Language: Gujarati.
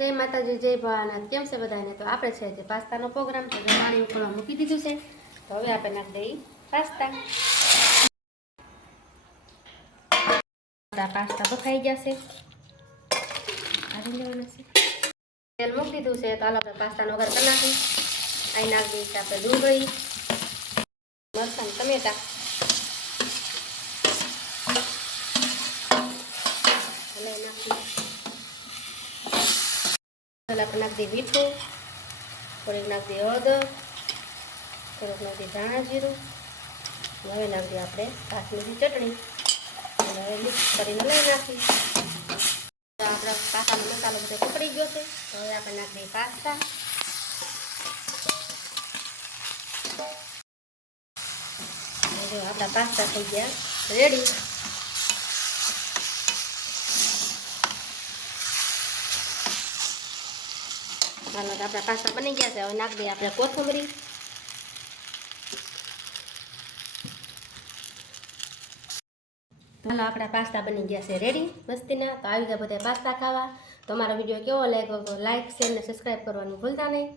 જય માતાજી, જય ભોળાનાથ. કેમ છે બધાને? તો આપણે છે જે પાસ્તાનો પ્રોગ્રામ છે, પાણી ઉકળવા મૂકી દીધું છે. તો હવે આપણે નાખી દઈએ પાસ્તા. પાસ્તા બફાઈ ગયા છે. તેલ મૂકી દીધું છે. તો હાલ આપણે પાસ્તાનો વઘાર કરી નાખીએ. અહીં નાખી દઈએ આપણે ડુંગળી, મરચાં, ટમેટા. હલાવી નાખીએ. આપણે નાખી દઈએ મીઠું, થોડીક નાખી દઈએ હળદર, થોડુંક નાખી દઈએ ધાણા જીરું. હવે નાખી દઈએ આપણે કાશ્મીરી ચટણી અને હવે મિક્સ કરીને લઈ નાખીએ. આપણા પાસ્તાનો મસાલો બધો પકડી ગયો છે. તો હવે આપણે નાખી દઈએ પાસ્તા. જો આપણા પાસ્તા થઈ ગયા રેડી. હાલો, આપણા પાસ્તા બની ગયા છે. હવે નાખી દઈએ આપણે કોથમરી. હાલો, આપણા પાસ્તા બની ગયા છે રેડી મસ્તીના. તો આવી ગયા બધા પાસ્તા ખાવા. તો અમારો વિડીયો કેવો લાગ્યો તો લાઈક, શેર ને સબસ્ક્રાઈબ કરવાનું ભૂલતા નહીં.